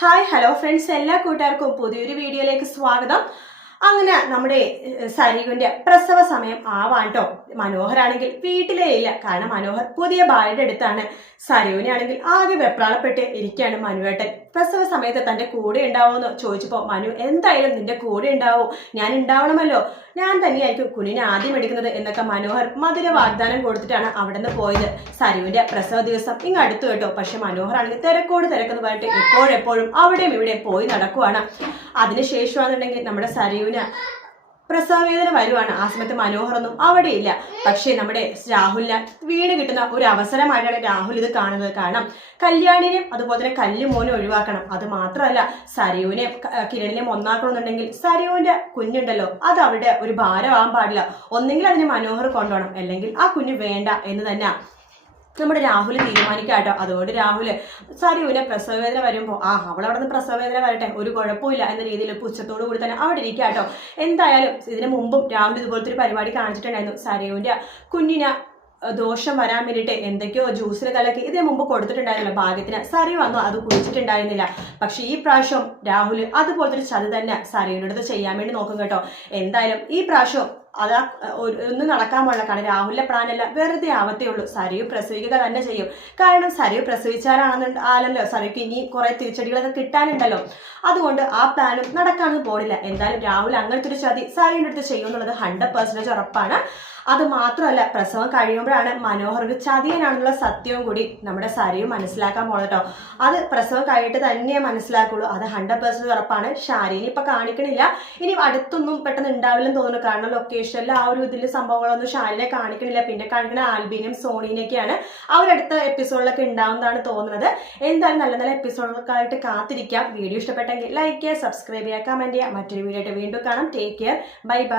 Hi hello friends, എല്ലാ കൂട്ടുകാർക്കും പുതിയൊരു വീഡിയോയിലേക്ക് സ്വാഗതം. അങ്ങനെ നമ്മുടെ സരികുന്റെ പ്രസവ സമയം ആവാട്ടോ. മനോഹരാണെങ്കിൽ വീട്ടിലേ ഇല്ല. കാരണം മനോഹർ പുതിയ ഭാര്യയുടെ അടുത്താണ്. സരിവിനെ ആണെങ്കിൽ ആകെ വെപ്രാളപ്പെട്ട് ഇരിക്കുകയാണ് മനുവേട്ടൻ. പ്രസവ സമയത്ത് തന്റെ കൂടെ ഉണ്ടാവുമെന്ന് ചോദിച്ചപ്പോ മനു എന്തായാലും നിന്റെ കൂടെ ഉണ്ടാവൂ, ഞാൻ ഉണ്ടാവണമല്ലോ, ഞാൻ തന്നെയായിരിക്കും കുഞ്ഞിനെ ആദ്യം എടുക്കുന്നത് എന്നൊക്കെ മനോഹർ മധുര വാഗ്ദാനം കൊടുത്തിട്ടാണ് അവിടെ നിന്ന് പോയത്. സരിവിന്റെ പ്രസവ ദിവസം ഇങ്ങ് അടുത്തു കേട്ടോ. പക്ഷെ മനോഹർ ആണെങ്കിൽ തിരക്കെന്ന് പറഞ്ഞിട്ട് എപ്പോഴെപ്പോഴും അവിടെയും ഇവിടെയും പോയി നടക്കുവാണ്. അതിനുശേഷമാണെന്നുണ്ടെങ്കിൽ നമ്മുടെ സരിവിന് പ്രസവവേദന വരുവാണ്. ആ സമയത്ത് മനോഹറൊന്നും അവിടെ ഇല്ല. പക്ഷേ നമ്മുടെ രാഹുലിന് വീട് കിട്ടുന്ന ഒരു അവസരമായിട്ടാണ് രാഹുൽ ഇത് കാണുന്നത്. കാരണം കല്യാണിനെയും അതുപോലെ തന്നെ കല്ലുമോനും ഒഴിവാക്കണം. അത് മാത്രമല്ല, സരിയുവിനെ കിരണിനെയും ഒന്നാക്കണമെന്നുണ്ടെങ്കിൽ സരിയുവിന്റെ കുഞ്ഞുണ്ടല്ലോ, അത് അവിടെ ഒരു ഭാരമാകാൻ പാടില്ല. ഒന്നെങ്കിൽ അതിന് മനോഹർ കൊണ്ടുപോകണം, അല്ലെങ്കിൽ ആ കുഞ്ഞ് വേണ്ട എന്ന് തന്നെ നമ്മുടെ രാഹുൽ തീരുമാനിക്കാട്ടോ. അതുകൊണ്ട് രാഹുൽ സരിയുവിനെ പ്രസവവേദന വരുമ്പോൾ അവളവിടെ നിന്ന് പ്രസവവേദന വരട്ടെ, ഒരു കുഴപ്പമില്ല എന്ന രീതിയിൽ പുച്ഛത്തോടു കൂടി തന്നെ അവിടെ ഇരിക്കാട്ടോ. എന്തായാലും ഇതിനു മുമ്പും രാഹുൽ ഇതുപോലത്തെ ഒരു പരിപാടി കാണിച്ചിട്ടുണ്ടായിരുന്നു. സരിയുവിന്റെ കുഞ്ഞിന് ദോഷം വരാൻ വേണ്ടിയിട്ട് എന്തൊക്കെയോ ജ്യൂസിൽ കലക്കി ഇതിനു മുമ്പ് കൊടുത്തിട്ടുണ്ടായിരുന്നില്ല. ഭാഗ്യത്തിന് സരി വന്നു അത് കുടിച്ചിട്ടുണ്ടായിരുന്നില്ല. പക്ഷെ ഈ പ്രാവശ്യം രാഹുൽ അതുപോലത്തെ ഒരു ചതി തന്നെ സരിയുടെ അടുത്ത് ചെയ്യാൻ വേണ്ടി നോക്കും കേട്ടോ. എന്തായാലും ഈ പ്രാവശ്യം അതാ ഒന്നും നടക്കാൻ പാടില്ല. കാരണം രാഹുലിന്റെ പ്ലാനല്ല, വെറുതെ ആവത്തേ ഉള്ളൂ. സരിയു പ്രസവിക്കുക തന്നെ ചെയ്യും. കാരണം സരിയു പ്രസവിച്ചാലാണല്ലോ സരിക്ക് ഇനി കുറെ തിരിച്ചടികളൊക്കെ കിട്ടാനുണ്ടല്ലോ. അതുകൊണ്ട് ആ പ്ലാനും നടക്കാനൊന്നും പോണില്ല. എന്തായാലും രാഹുൽ അങ്ങനത്തെ ഒരു ചതി സരിയുടെ അടുത്ത് ചെയ്യുമെന്നുള്ളത് 100% ഉറപ്പാണ്. അത് മാത്രമല്ല, പ്രസവം കഴിയുമ്പോഴാണ് മനോഹർ ഒരു ചതിയനാണെന്നുള്ള സത്യവും കൂടി നമ്മുടെ സരിയു മനസ്സിലാക്കാൻ പോകട്ടോ. അത് പ്രസവം കഴിഞ്ഞിട്ട് തന്നെ മനസ്സിലാക്കുള്ളൂ. അത് 100% ഉറപ്പാണ്. ഷാരിനെ ഇപ്പൊ കാണിക്കണില്ല, ഇനി അടുത്തൊന്നും പെട്ടെന്ന് ഉണ്ടാവില്ലെന്ന് തോന്നുന്നു. കാരണം ലൊക്കേഷനിൽ ആ ഒരു ഇതിൽ സംഭവങ്ങളൊന്നും ഷാരിനെ കാണിക്കണില്ല. പിന്നെ കാണിക്കുന്ന ആൽബിനെയും സോണീനെയൊക്കെയാണ്. അവരടുത്ത എപ്പിസോഡിലൊക്കെ ഉണ്ടാവുന്നതാണ് തോന്നുന്നത്. എന്തായാലും നല്ല നല്ല എപ്പിസോഡുകൾക്കായിട്ട് കാത്തിരിക്കാം. വീഡിയോ ഇഷ്ടപ്പെട്ടെങ്കിൽ ലൈക്ക് ചെയ്യുക, സബ്സ്ക്രൈബ് ചെയ്യുക, കമന്റ് ചെയ്യുക. മറ്റൊരു വീഡിയോ ആയിട്ട് വീണ്ടും കാണാം. Take care, bye bye.